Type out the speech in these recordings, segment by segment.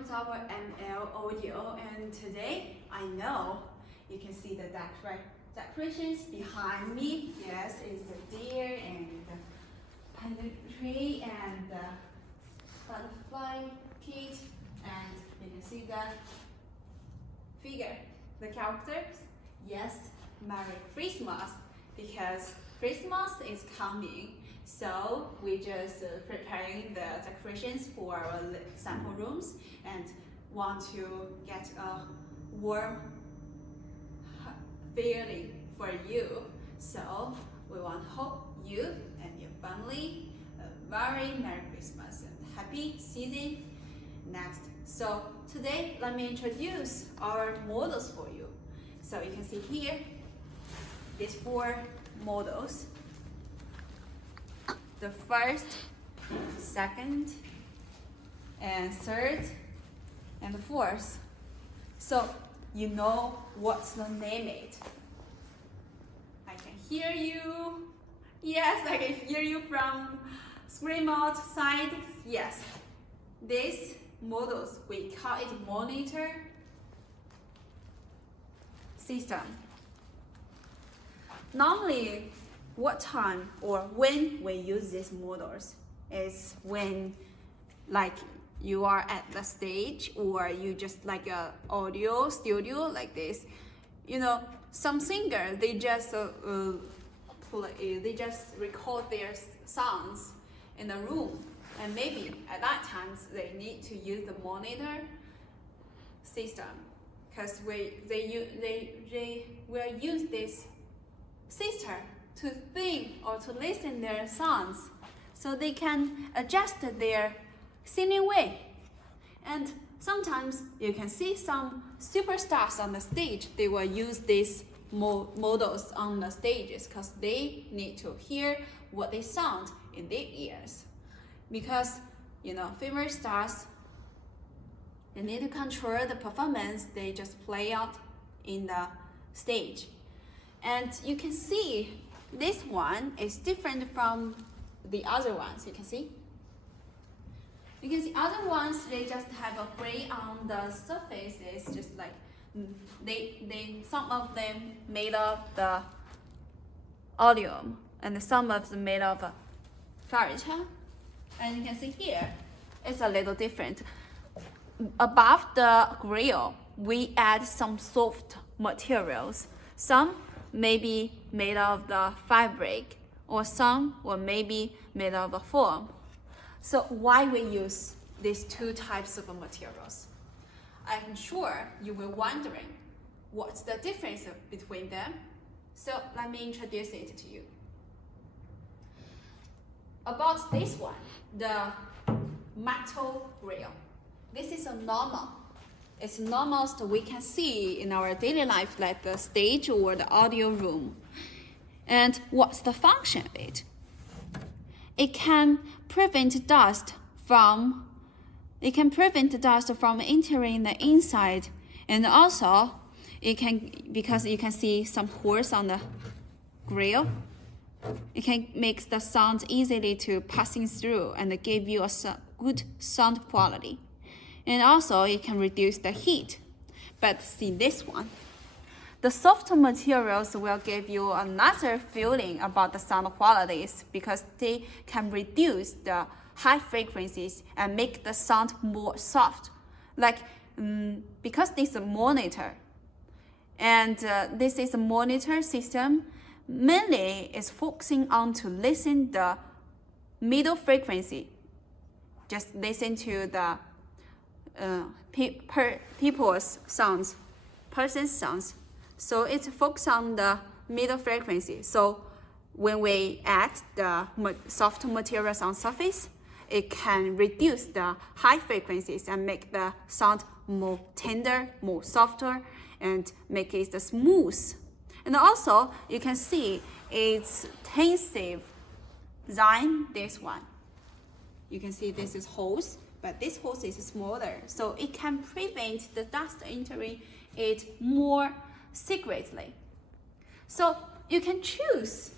welcome to our ML audio, and today I know you can see the decorations behind me. Yes, it's the deer and the pine tree and the butterfly kit, and you can see the figure, the characters. Yes, Merry Christmas, because Christmas is coming. So we just preparing the decorations for our sample rooms and want to get a warm feeling for you. So we want to hope you and your family a very Merry Christmas and happy season next. So today let me introduce our models for you. So you can see here these 4 models. The first, second, and third, and the fourth. So you know what's the name it. I can hear you. Yes, I can hear you from screen outside. Yes, these models, we call it monitor system. Normally, what time or when we use these models is when like you are at the stage or you just like a audio studio like this. You know, some singer, they just record their songs in the room, and maybe at that time they need to use the monitor system, because they will use this system to sing or to listen their songs, so they can adjust their singing way. And sometimes you can see some superstars on the stage, they will use these models on the stages because they need to hear what they sound in their ears. Because, you know, famous stars, they need to control the performance they just play out in the stage. And you can see this one is different from the other ones. You can see because the other ones, they just have a gray on the surface. It's just like they some of them made of the audio and some of them made of furniture. And you can see here it's a little different. Above the grill, we add some soft materials. Some may be made of the fabric, or some were maybe made of a foam. So why we use these 2 types of materials? I'm sure you were wondering what's the difference between them. So let me introduce it to you. About this one, the metal grill. This is a normal. It's normalst we can see in our daily life, like the stage or the audio room. And what's the function of it? It can prevent dust from entering the inside, and also it can, because you can see some holes on the grill, it can make the sound easily to passing through and give you a good sound quality. And also it can reduce the heat. But see this one, the soft materials will give you another feeling about the sound qualities, because they can reduce the high frequencies and make the sound more soft. Like because this is a monitor, and this is a monitor system, mainly is focusing on to listen the middle frequency. Just listen to the people's sounds, person's sounds. So it's focused on the middle frequency. So when we add the soft materials on surface, it can reduce the high frequencies and make the sound more tender, more softer, and make it smooth. And also you can see it's tensive design, this one. You can see this is hose, but this hose is smaller, so it can prevent the dust entering it more secretly. So you can choose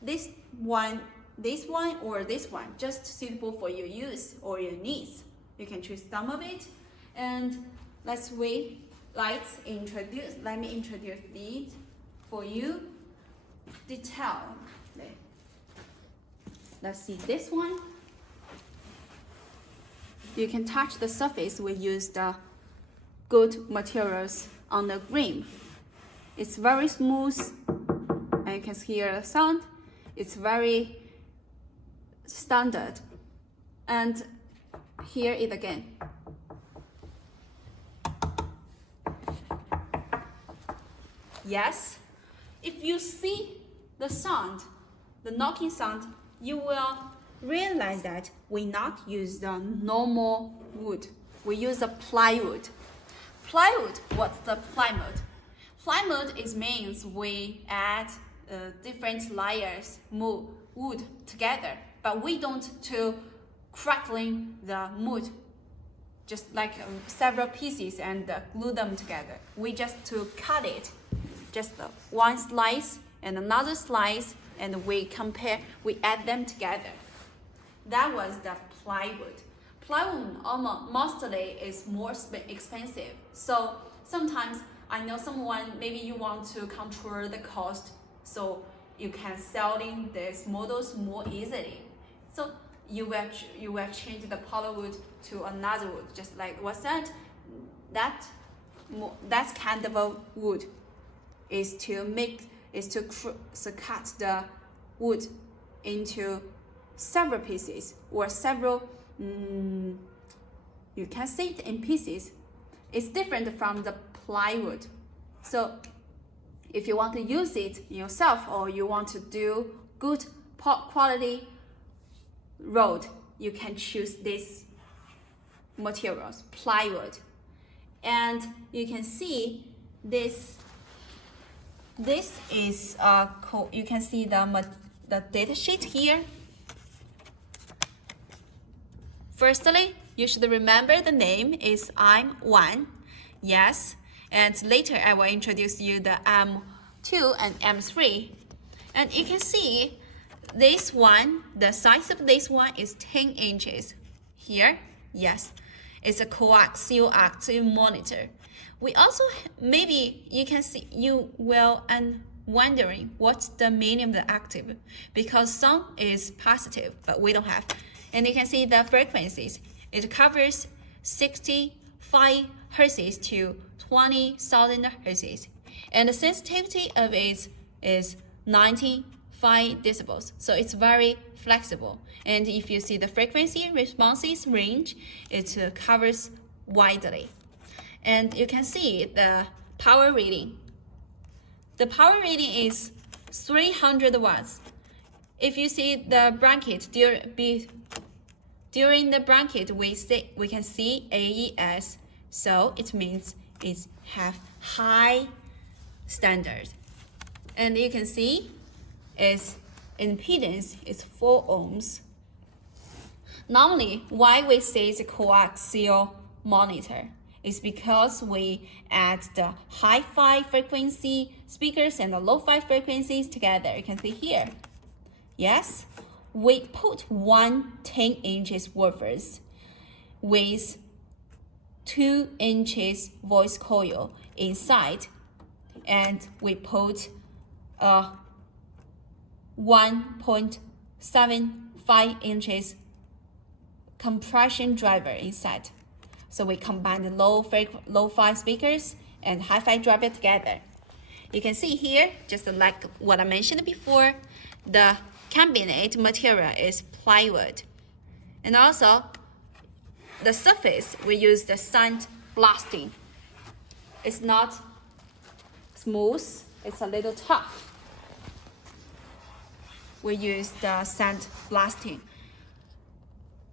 this one, or this one, just suitable for your use or your needs. You can choose some of it. And let me introduce these for you. Detail. Let's see this one. You can touch the surface. We use the good materials on the rim. It's very smooth, and you can hear the sound. It's very standard. And hear it again. Yes, if you see the sound, the knocking sound, you will realize that we not use the normal wood. We use the plywood. Plywood, what's the plywood? Plywood means we add different layers, wood together, but we don't to crackling the wood, just like several pieces and glue them together. We just to cut it, just one slice and another slice, and we add them together. That was the plywood. Plywood mostly is more expensive. So sometimes I know someone, maybe you want to control the cost, so you can selling these models more easily. So you will change the plywood to another wood, just like what's that? That kind of a wood is to cut the wood into several pieces or several. You can see it in pieces. It's different from the plywood. So if you want to use it yourself, or you want to do good quality road, you can choose these materials, plywood. And you can see this is you can see the data sheet here. Firstly, you should remember the name is M1, yes, and later I will introduce you the M2 and M3. And you can see this one, the size of this one is 10 inches. Here, yes, it's a coaxial active monitor. We also, maybe you can see, you will wondering what's the meaning of the active, because some is positive, but we don't have. And you can see the frequencies. It covers 65 hertz to 20,000 hertz. And the sensitivity of it is 95 decibels. So it's very flexible. And if you see the frequency responses range, it covers widely. And you can see the power rating. The power rating is 300 watts. If you see the bracket during the bracket, we can see AES, so it means it have high standard. And you can see its impedance is 4 ohms. Normally, why we say it's a coaxial monitor is because we add the high-fi frequency speakers and the low-fi frequencies together. You can see here. Yes, we put one 10 inches woofers with 2 inches voice coil inside, and we put a 1.75 inches compression driver inside. So we combine the low-fi speakers and hi-fi driver together. You can see here, just like what I mentioned before, the cabinet material is plywood. And also, the surface, we use the sand blasting. It's not smooth, it's a little tough. We use the sand blasting.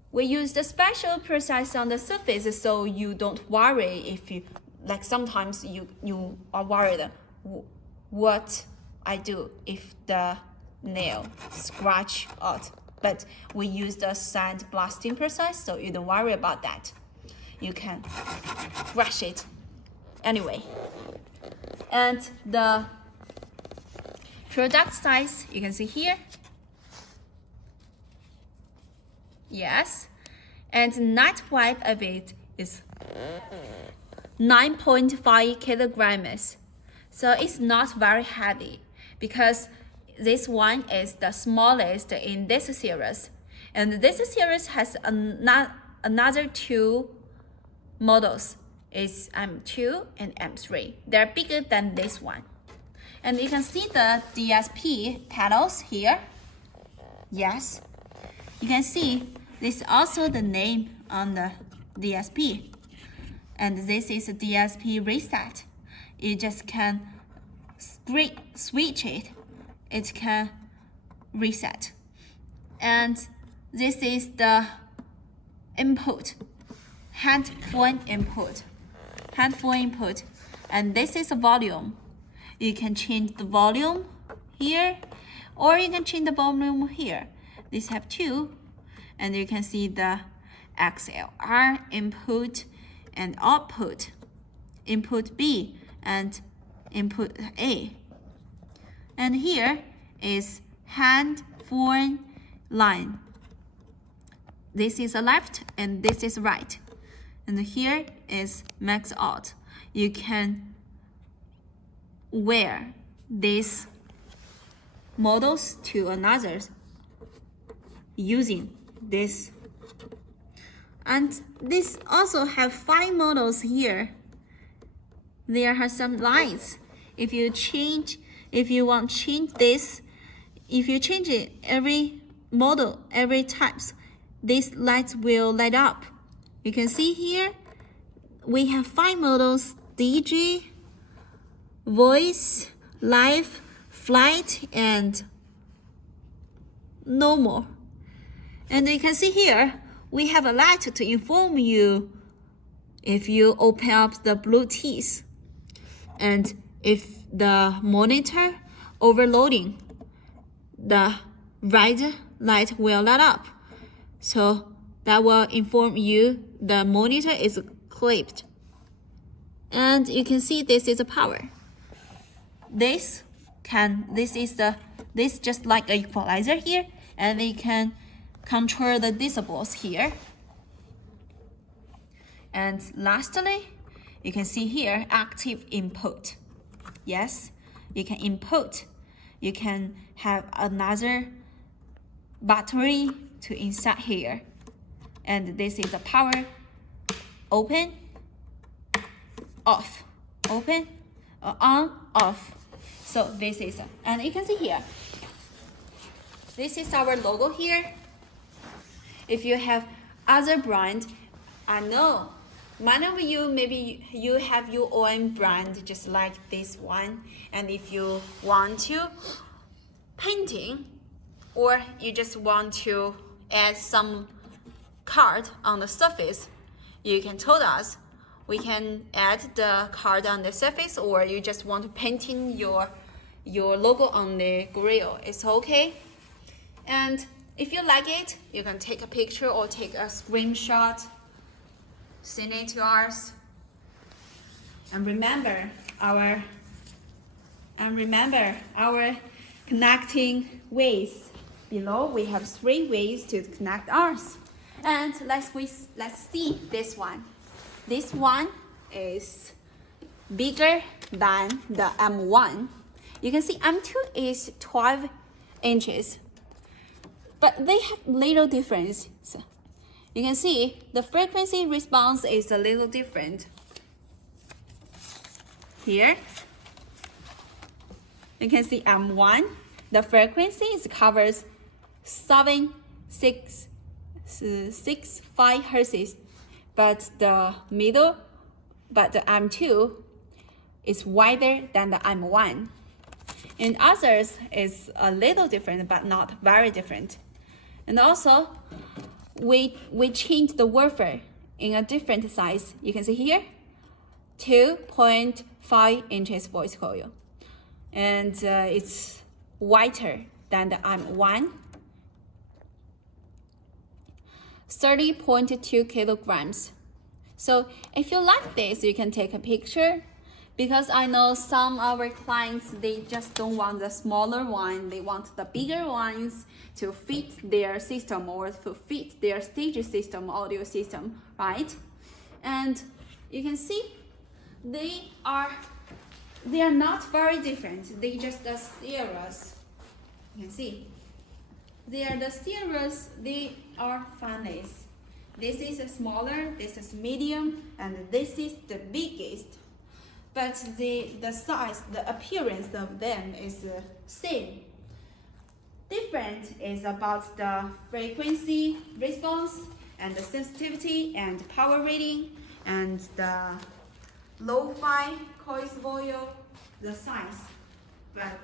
We use the special process on the surface, so you don't worry if you, like sometimes you are worried what I do if the nail scratch out. But we use the sand blasting process, so you don't worry about that. You can brush it anyway. And the product size, you can see here. Yes. and net weight of it is 9.5 kilograms. So it's not very heavy because this one is the smallest in this series. And this series has another two models. It's M2 and M3. They're bigger than this one. And you can see the DSP pedals here. Yes. You can see this is also the name on the DSP. And this is a DSP reset. You just can switch it. It can reset. And this is the input, headphone input. And this is a volume. You can change the volume here, or you can change the volume here. These have two, and you can see the XLR input and output, input B and input A. And here is headphone line. This is a left and this is right. And here is max out. You can wear these models to another using this. And this also have 5 models here. There are some lights. If you want to change this, if you change it every model, every types, these lights will light up. You can see here, we have 5 models: DJ, voice, live, flight, and normal. And you can see here, we have a light to inform you if you open up the Bluetooth. And if the monitor overloading, the red light will light up. So that will inform you the monitor is clipped. And you can see this is the power. This just like an equalizer here, and we can control the decibels here. And lastly, you can see here active input. Yes, you can input. You can have another battery to insert here. And this is the power. Open, off, open, on, off. So this is, and you can see here, this is our logo here. If you have other brand, I know many of you, maybe you have your own brand just like this one. And if you want to painting, or you just want to add some card on the surface, you can tell us. We can add the card on the surface, or you just want to painting your logo on the grill. It's okay. And if you like it, you can take a picture or take a screenshot, send it to us. And remember our connecting ways. Below we have 3 ways to connect ours. And let's see this one. This one is bigger than the M1. You can see M2 is 12 inches, but they have little difference. You can see the frequency response is a little different. Here, you can see M1, the frequency covers 7.65 hertz, but the M2 is wider than the M1. And others is a little different, but not very different. And also, we changed the woofer in a different size. You can see here, 2.5 inches voice coil. And it's wider than the M1. 30.2 kilograms. So if you like this, you can take a picture, Because I know some of our clients, they just don't want the smaller one, they want the bigger ones to fit their system or to fit their stage system, audio system, right? And you can see they are not very different. They just the series. You can see they are the series. They are families. This is a smaller, this is medium, and this is the biggest. But the size, the appearance of them is same. Different is about the frequency response and the sensitivity and power rating and the lo-fi coils volume, the size. But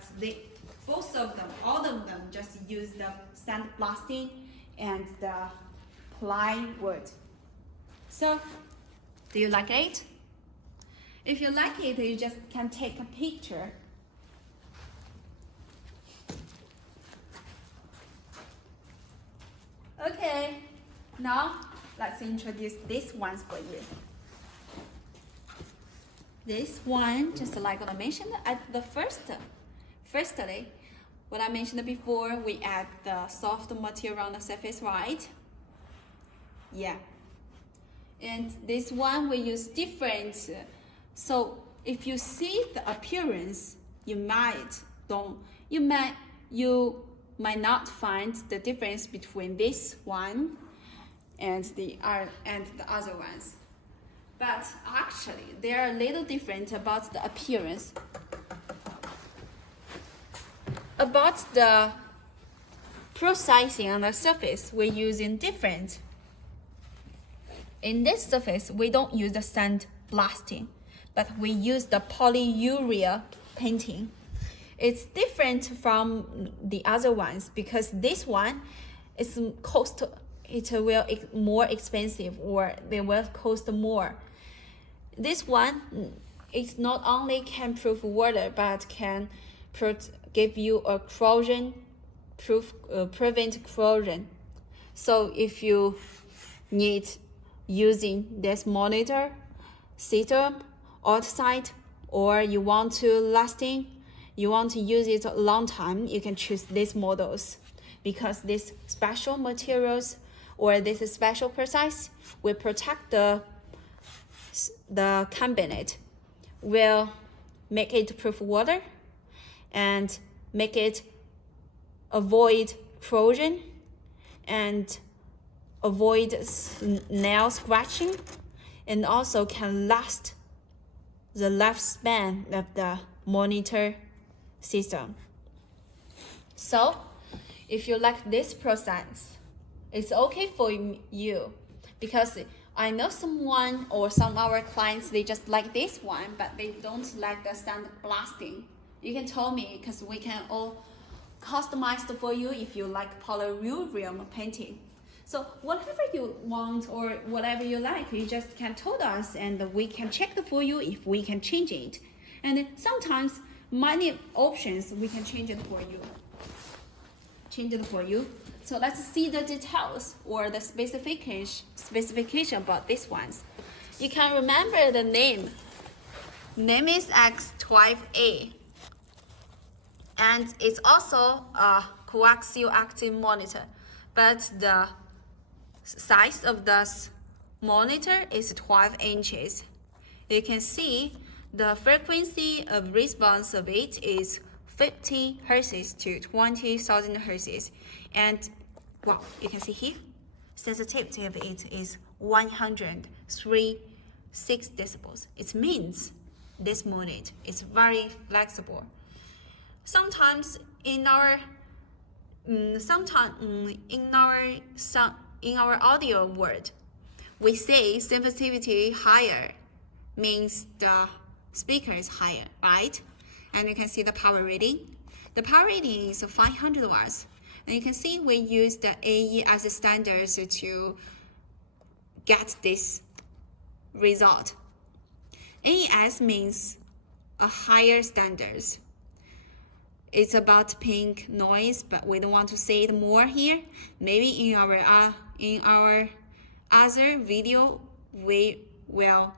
both of them, all of them just use the sandblasting and the plywood. So, do you like it? If you like it, you just can take a picture. Okay, now let's introduce these ones for you. This one, just like I mentioned at the firstly, what I mentioned before, we add the soft material on the surface, right? Yeah. And this one we use different. So if you see the appearance, you might not find the difference between this one and the other ones. But actually, they are a little different about the appearance. About the processing on the surface, we're using different. In this surface, we don't use the sandblasting, but we use the polyurea painting. It's different from the other ones because this one is it will more expensive, or they will cost more. This one, it not only can proof water, but can give you a corrosion, prevent corrosion. So if you need using this monitor system outside, or you want to use it a long time, you can choose these models because these special materials or this special process will protect the cabinet, will make it proof water and make it avoid corrosion and avoid nail scratching, and also can last the lifespan of the monitor system. So if you like this process, it's okay for you, because I know someone or some of our clients, they just like this one, but they don't like the sandblasting. You can tell me, because we can all customize it for you if you like polyurea painting. So whatever you want or whatever you like, you just can tell us and we can check it for you if we can change it. And sometimes many options we can change it for you. So let's see the details or the specification about these ones. You can remember the name. Name is X12A. And it's also a coaxial active monitor, but the size of the monitor is 12 inches. You can see the frequency of response of it is 50 Hz to 20,000 Hz. And wow, you can see here, sensitivity of it is 103.6 decibels. It means this monitor is very flexible. Sometimes in our audio world, we say sensitivity higher means the speaker is higher, right? And you can see the power rating. The power rating is 500 watts. And you can see we use the AES standards to get this result. AES means a higher standards. It's about pink noise, but we don't want to say it more here. Maybe in our other video, we will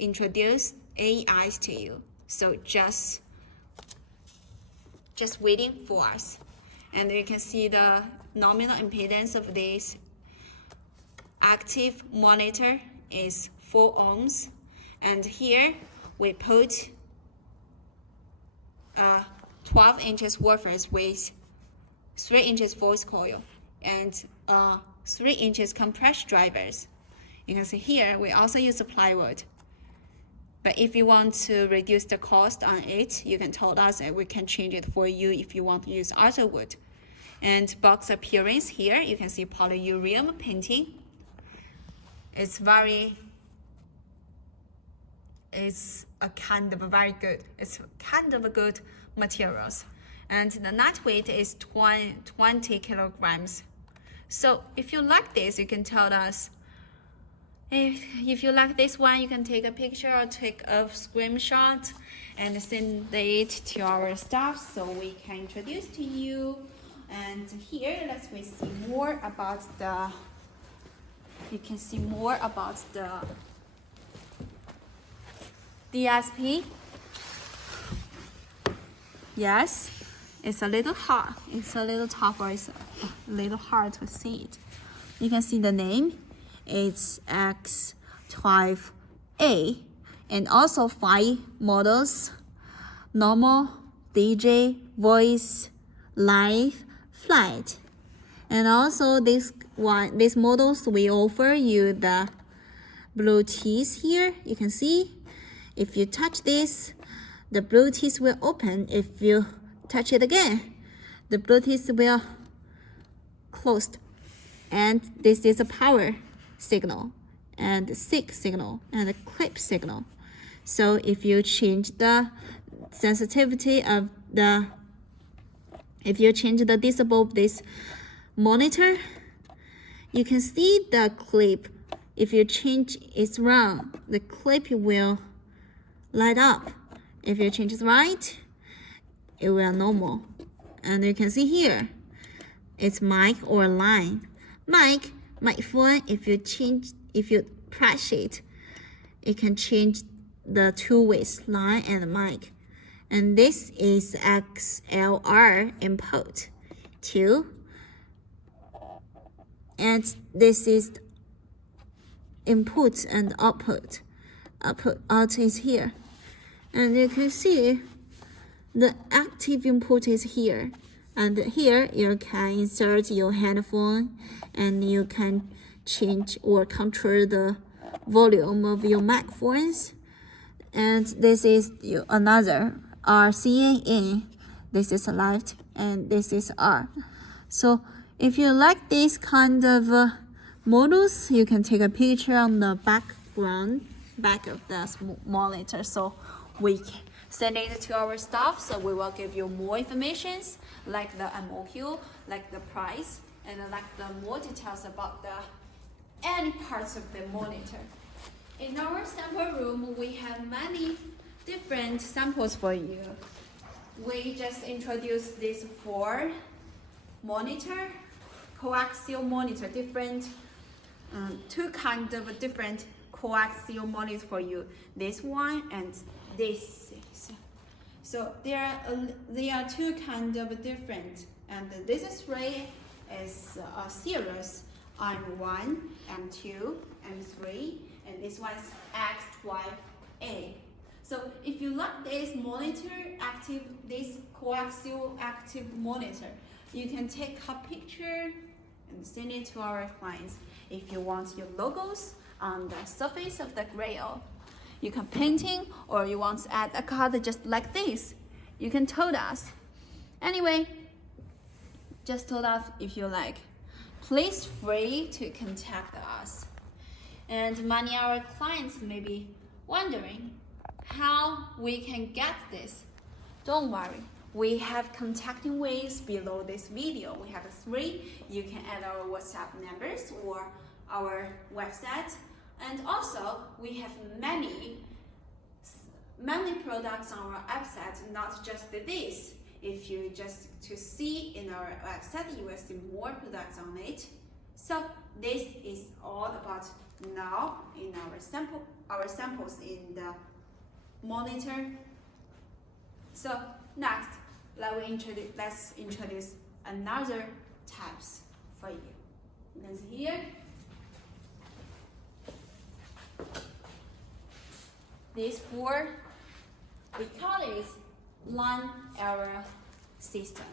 introduce AES to you. So just waiting for us. And you can see the nominal impedance of this active monitor is 4 ohms. And here we put 12 inches woofers with 3 inches voice coil and 3 inches compressed drivers. You can see here we also use plywood. But if you want to reduce the cost on it, you can tell us and we can change it for you if you want to use other wood. And box appearance here, you can see polyurethane painting. It's a kind of a good materials. And the net weight is 20 kilograms. So if you like this, you can tell us. If you like this one, you can take a picture or take a screenshot and send it to our staff so we can introduce to you. And here, let's see more about the. You can see more about the DSP. Yes, it's a little hard. It's a little tough, or it's a little hard to see it. You can see the name. It's X12A, and also 5 models: normal, DJ, voice, live, flight. And also these models we offer you the Bluetooth here. You can see if you touch this, the Bluetooth will open. If you touch it again, the Bluetooth will closed. And this is a power signal and the SIG signal and the clip signal. So if you change the sensitivity of if you change the decibel of this monitor, you can see the clip. If you change it wrong, the clip will light up. If you change it right, it will normal. And you can see here, it's mic or line. Mic phone, if you press it, it can change the 2 ways, line and mic. And this is XLR input 2. And this is input and output. Out is here. And you can see the active input is here. And here you can insert your headphone and you can change or control the volume of your microphones. And this is another RCA in. This is left and this is R. So if you like this kind of models, you can take a picture on the back of the monitor. So we can send it to our staff, so we will give you more information, like the MOQ, like the price, and like the more details about any parts of the monitor. In our sample room, we have many different samples for you. We just introduced these 4 monitor, coaxial monitor, different 2 kinds of different coaxial monitors for you. This one and this. So there are 2 kinds of different, and this 3 is a series M1, M2, M3, and this one is X12A. So if you like this monitor this coaxial active monitor, you can take a picture and send it to our clients. If you want your logos on the surface of the grill, you can painting, or you want to add a card just like this, you can tell us. Anyway, just tell us if you like. Please free to contact us. And many of our clients may be wondering how we can get this. Don't worry, we have contacting ways below this video. We have 3. You can add our WhatsApp numbers or our website. And also, we have many products on our website, not just this. If you just to see in our website, you will see more products on it. So this is all about now in our samples in the monitor So next, let's introduce another types for you. You can see here. These four, we call it line area system.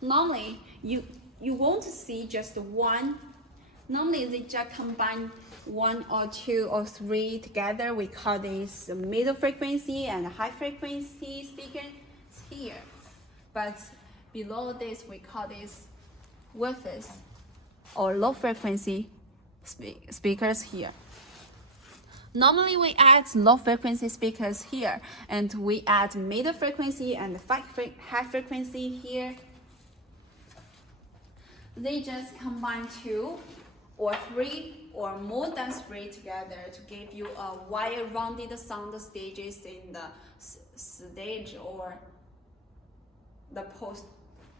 Normally, you won't see just one. Normally, they just combine one or two or three together. We call this middle frequency and high frequency speakers here. But below this, we call this woofers or low frequency speakers here. Normally, we add low frequency speakers here, and we add middle frequency and high frequency here. They just combine two or three or more than three together to give you a wide-rounded sound stages in the stage or the post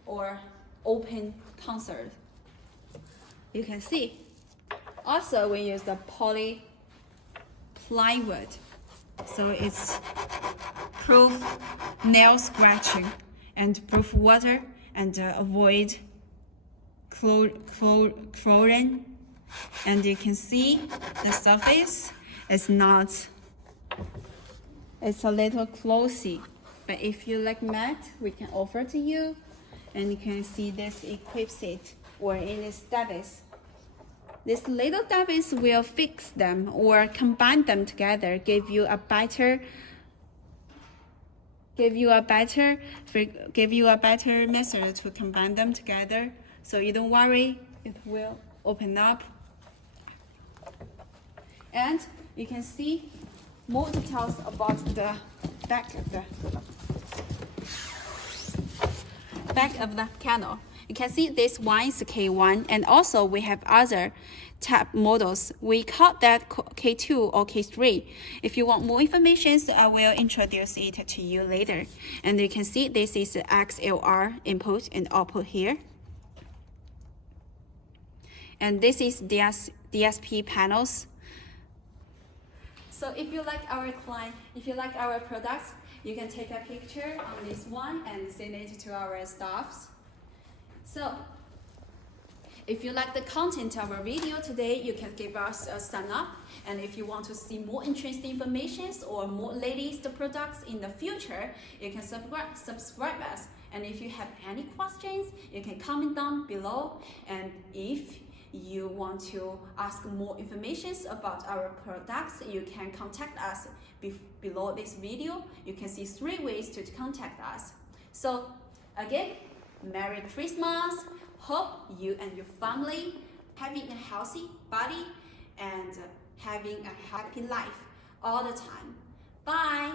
or open concert. You can see. Also, we use the poly plywood, so it's proof nail scratching and proof water and avoid chlorine. And you can see the surface is not, it's a little glossy, but if you like matte, we can offer to you. And you can see this equips it or in this device. This little device will fix them or combine them together, give you a better method to combine them together. So you don't worry, it will open up. And you can see more details about the back of the panel. You can see this one is K1, and also we have other type models. We call that K2 or K3. If you want more information, I will introduce it to you later. And you can see this is the XLR input and output here. And this is DSP panels. So if you like our products, you can take a picture on this one and send it to our staffs. So if you like the content of our video today, you can give us a thumbs up. And if you want to see more interesting information or more latest products in the future, you can subscribe us. And if you have any questions, you can comment down below. And if you want to ask more information about our products, you can contact us below this video. You can see 3 ways to contact us. So again, Merry Christmas. Hope you and your family having a healthy body and having a happy life all the time. Bye.